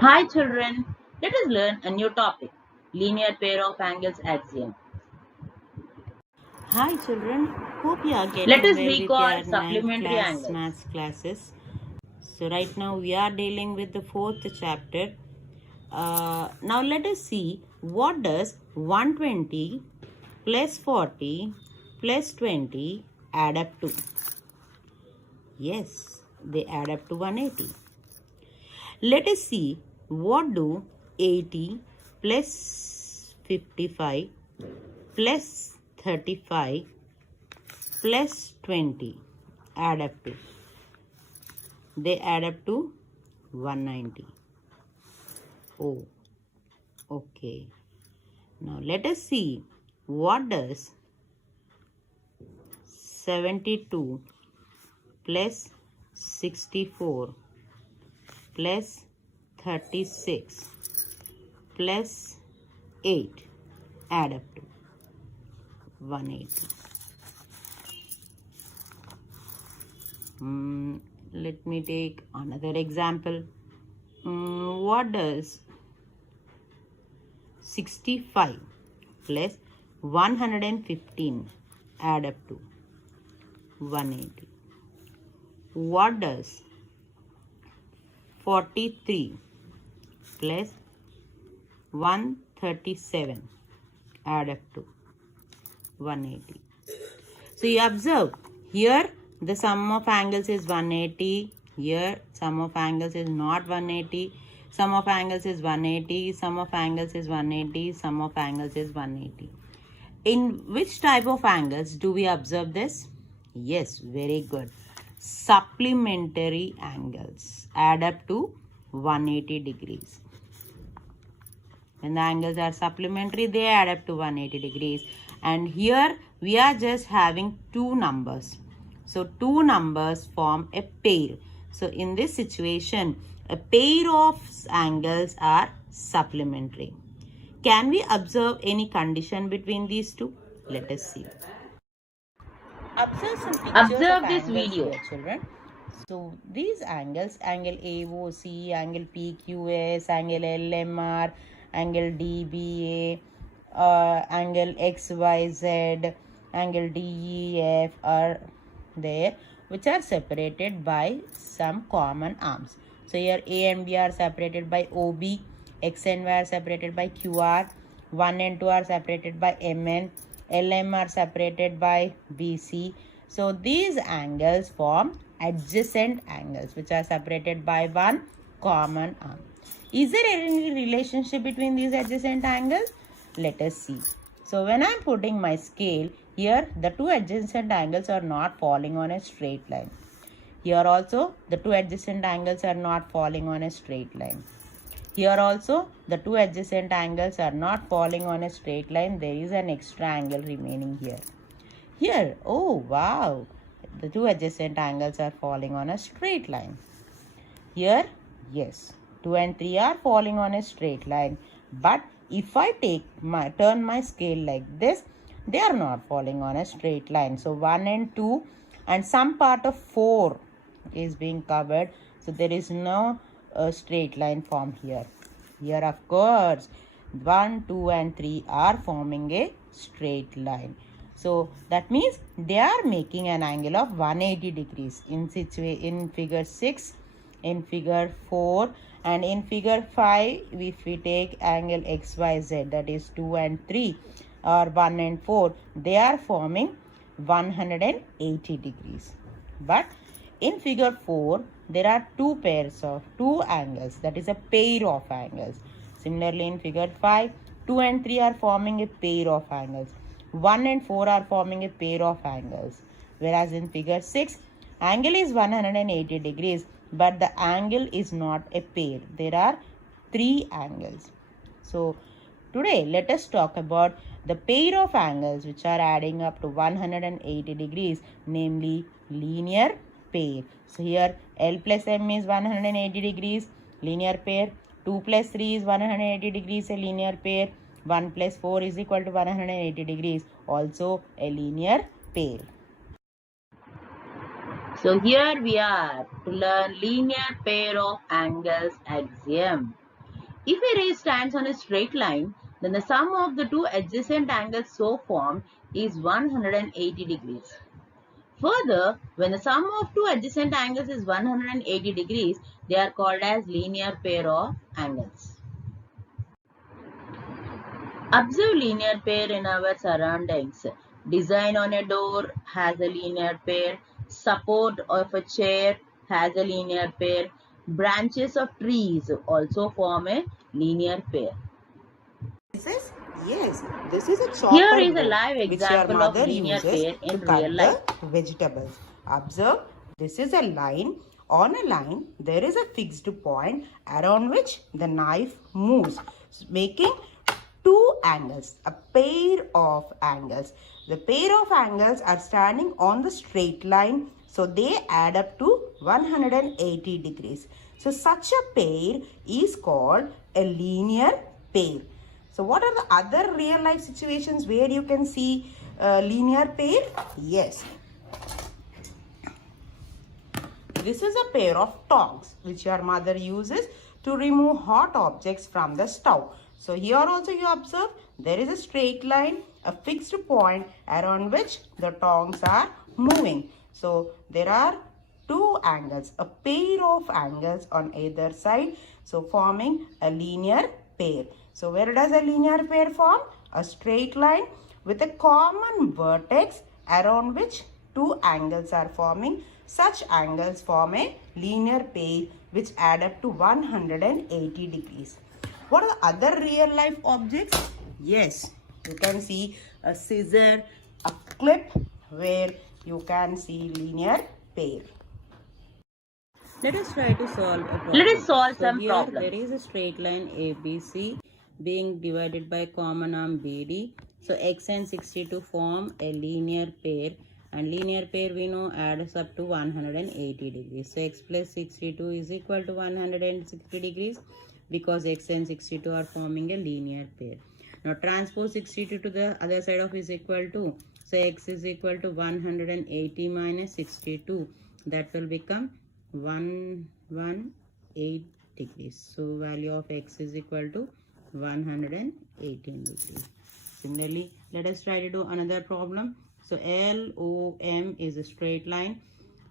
Hi children, let us learn a new topic, linear pair of angles axiom. Hi children, hope you are Let getting us well with recall your ninth supplementary class angles. maths classes. So right now we are dealing with the fourth chapter. Now let us see what does 120 plus 40 plus 20 add up to. Yes, they add up to 180. Let us see what do 80 plus 55 plus 35 plus 20 add up to. They add up to 190. Oh, okay. Now let us see what does 72 plus 64 plus 36 plus 8 add up to. 180. Let me take another example. What does 65 plus 115 add up to? 180. What does 43 plus 137 add up to? 180. So you observe here the sum of angles is 180. Here sum of angles is not 180. Sum of angles is 180. Sum of angles is 180. Sum of angles is 180. In which type of angles do we observe this? Yes, very good. Supplementary angles add up to 180 degrees. When the angles are supplementary, they add up to 180 degrees. And here we are just having two numbers. So two numbers form a pair. So in this situation, a pair of angles are supplementary. Can we observe any condition between these two? Let us see. Observe some pictures of Observe this angles video. here, children. So these angles, angle AOC, angle PQS, angle LMR, angle DBA, angle XYZ, angle DEF are there, which are separated by some common arms. So here A and B are separated by OB, X and Y are separated by QR, 1 and 2 are separated by MN, LM are separated by BC. So these angles form adjacent angles which are separated by one common arm. Is there any relationship between these adjacent angles? Let us see. So when I am putting my scale, here the two adjacent angles are not falling on a straight line. Here also the two adjacent angles are not falling on a straight line. Here also the two adjacent angles are not falling on a straight line. There is an extra angle remaining here. Here, oh wow, the two adjacent angles are falling on a straight line. Here, yes, 2 and 3 are falling on a straight line. But if I turn my scale like this, they are not falling on a straight line. So 1 and 2 and some part of 4 is being covered. So there is no straight line form here. Here of course 1, 2 and 3 are forming a straight line. So that means they are making an angle of 180 degrees in figure 6, in figure 4, and in figure 5 if we take angle XYZ, that is 2 and 3 or 1 and 4, they are forming 180 degrees. But in figure 4 there are two angles, that is a pair of angles. Similarly in figure 5, 2 and 3 are forming a pair of angles. 1 and 4 are forming a pair of angles. Whereas in figure 6, angle is 180 degrees, but the angle is not a pair. There are three angles. So today let us talk about the pair of angles which are adding up to 180 degrees, namely linear pair. So here L plus M is 180 degrees, linear pair. 2 plus 3 is 180 degrees, a linear pair. 1 plus 4 is equal to 180 degrees, also a linear pair. So here we are to learn linear pair of angles axiom. If a ray stands on a straight line, then the sum of the two adjacent angles so formed is 180 degrees. Further, when the sum of two adjacent angles is 180 degrees, they are called as linear pair of angles. Observe linear pair in our surroundings. Design on a door has a linear pair. Support of a chair has a linear pair. Branches of trees also form a linear pair. This is, yes, this is a Here chopper is a board live which your example of mother linear uses pair to in real cut life. the vegetables. Observe, this is a line. On a line, there is a fixed point around which the knife moves, making two angles, a pair of angles. The pair of angles are standing on the straight line, so they add up to 180 degrees. So such a pair is called a linear pair. So what are the other real life situations where you can see linear pair? Yes. This is a pair of tongs which your mother uses to remove hot objects from the stove. So here also you observe there is a straight line, a fixed point around which the tongs are moving. So there are two angles, a pair of angles on either side, so forming a linear pair. So where does a linear pair form? A straight line with a common vertex around which two angles are forming. Such angles form a linear pair which add up to 180 degrees. What are the other real life objects? Yes, you can see a scissor, a clip where you can see linear pair. Let us try to solve a problem. Let us solve So some here problems. there is a straight line ABC being divided by common arm BD. So x and 62 form a linear pair, and linear pair we know adds up to 180 degrees. So x plus 62 is equal to 160 degrees because x and 62 are forming a linear pair. Now transpose 62 to the other side of is equal to, so x is equal to 180 minus 62. That will become 118 degrees. So value of x is equal to 118 degrees. Similarly, let us try to do another problem. So LOM is a straight line.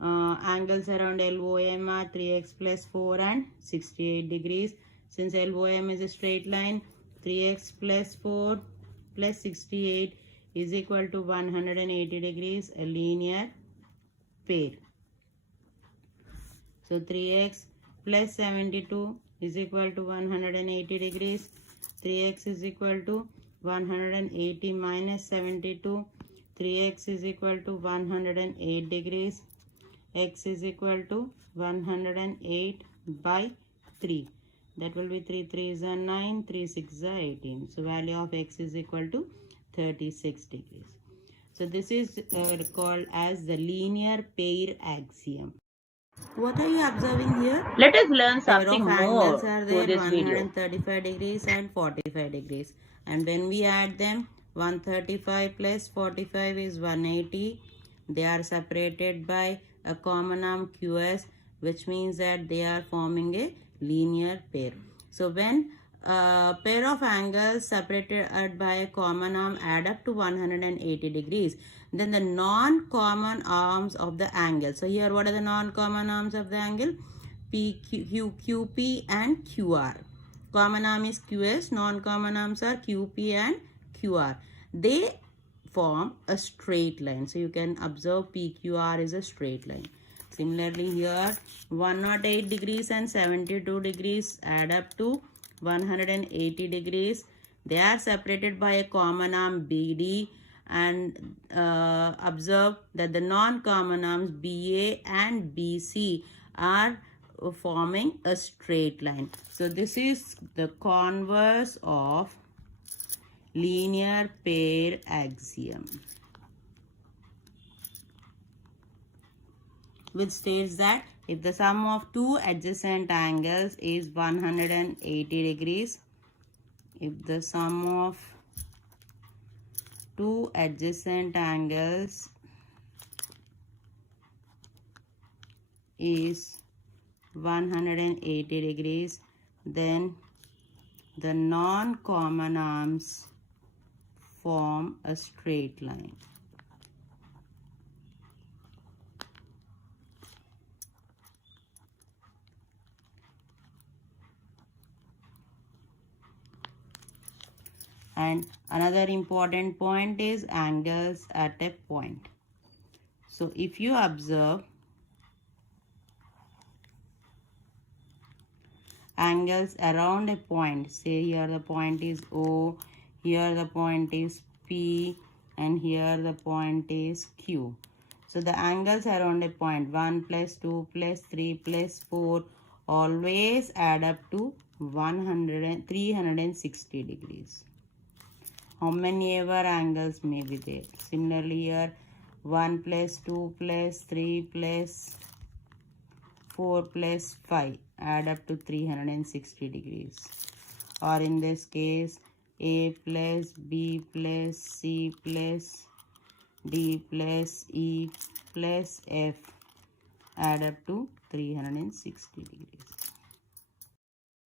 Angles around LOM are 3x plus 4 and 68 degrees. Since LOM is a straight line, 3x plus 4 plus 68 is equal to 180 degrees, a linear pair. So 3x plus 72 is equal to 180 degrees. 3x is equal to 180 minus 72. 3x is equal to 108 degrees. X is equal to 108 by 3. That will be 3 3s are 9, 3 6s are 18. So value of x is equal to 36 degrees. So this is called as the linear pair axiom. What are you observing here? Let us learn Pair something of more angles are through there, this video. 135 degrees and 45 degrees. And when we add them, 135 plus 45 is 180. They are separated by a common arm QS, which means that they are forming a linear pair. So when a pair of angles separated by a common arm add up to 180 degrees, then the non-common arms of the angle. So here what are the non-common arms of the angle? QP and QR. Common arm is QS, non-common arms are QP and QR. They form a straight line. So you can observe PQR is a straight line. Similarly here 108 degrees and 72 degrees add up to 180 degrees. They are separated by a common arm BD, and observe that the non-common arms BA and BC are forming a straight line. So this is the converse of linear pair axiom, which states that if the sum of two adjacent angles is 180 degrees, if the sum of two adjacent angles is 180 degrees, then the non-common arms form a straight line. And another important point is angles at a point. So if you observe angles around a point, say here the point is O, here the point is P, and here the point is Q. So the angles around a point 1 plus 2 plus 3 plus 4 always add up to 360 degrees. How many ever angles may be there? Similarly here 1 plus 2 plus 3 plus 4 plus 5 add up to 360 degrees. Or in this case A plus B plus C plus D plus E plus F add up to 360 degrees.